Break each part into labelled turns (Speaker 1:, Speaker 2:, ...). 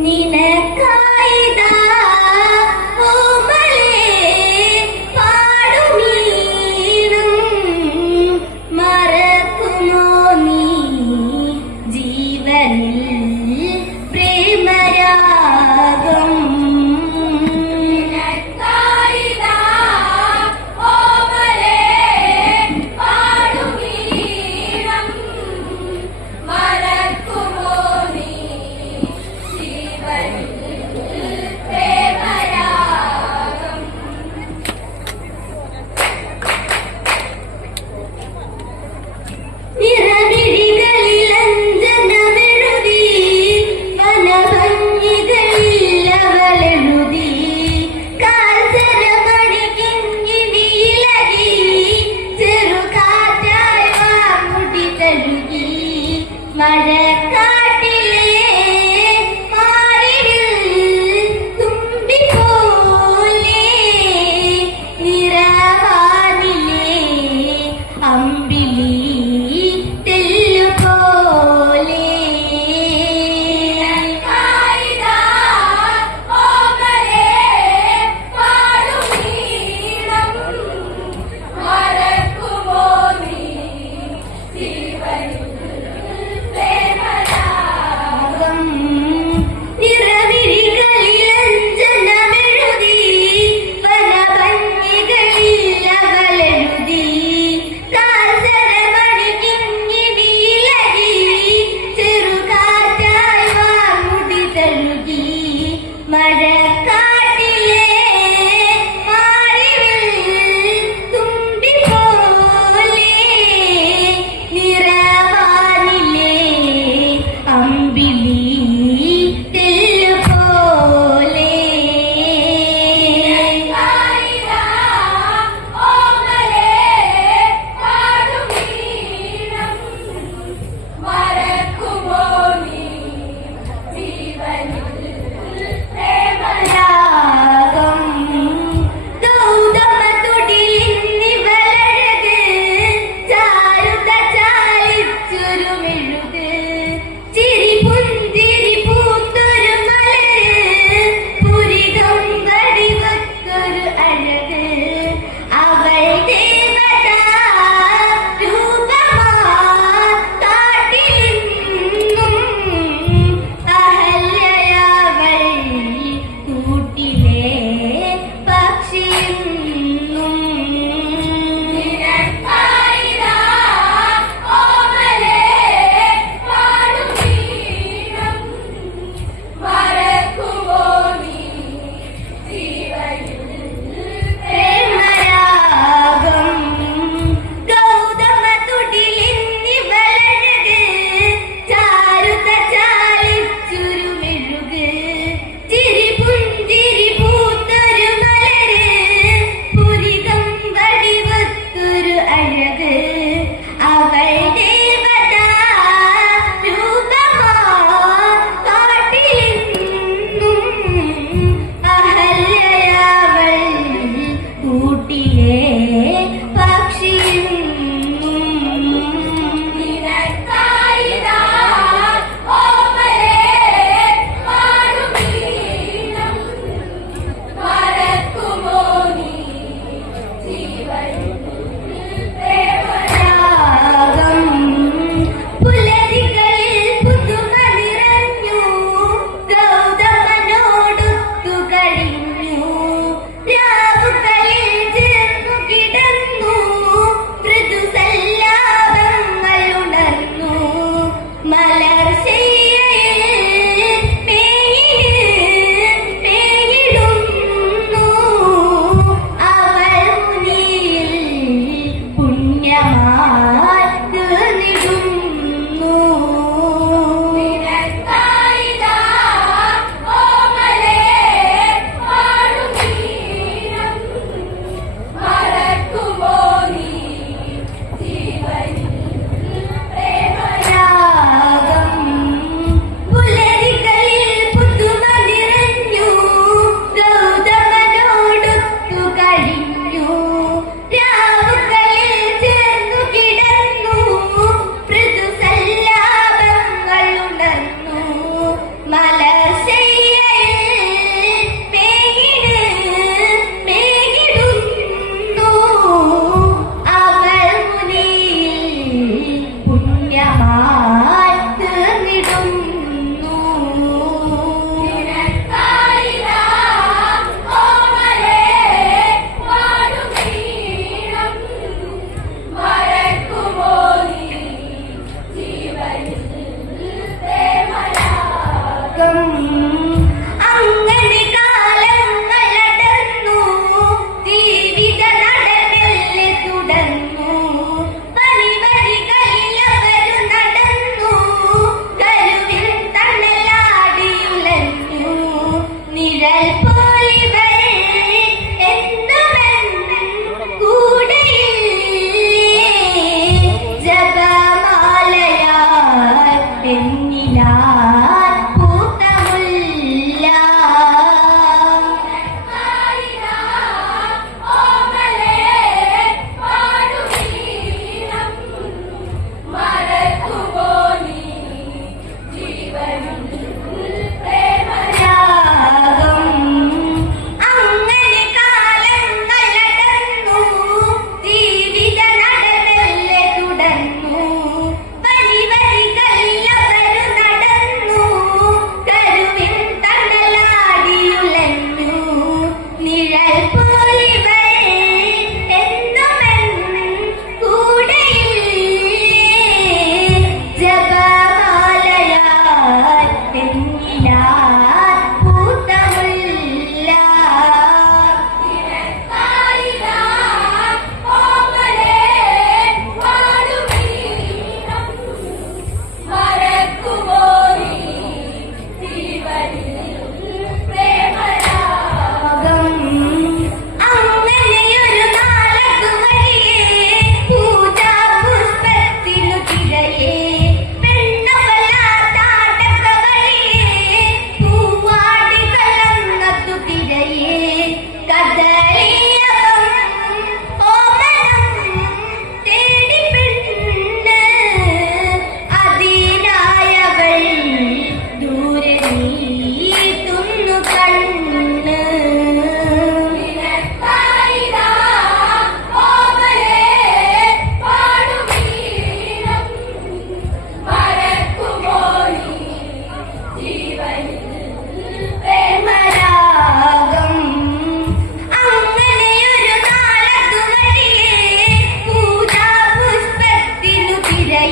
Speaker 1: 願いだ mm -hmm.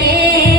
Speaker 1: ಮೇಲೆ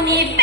Speaker 1: unir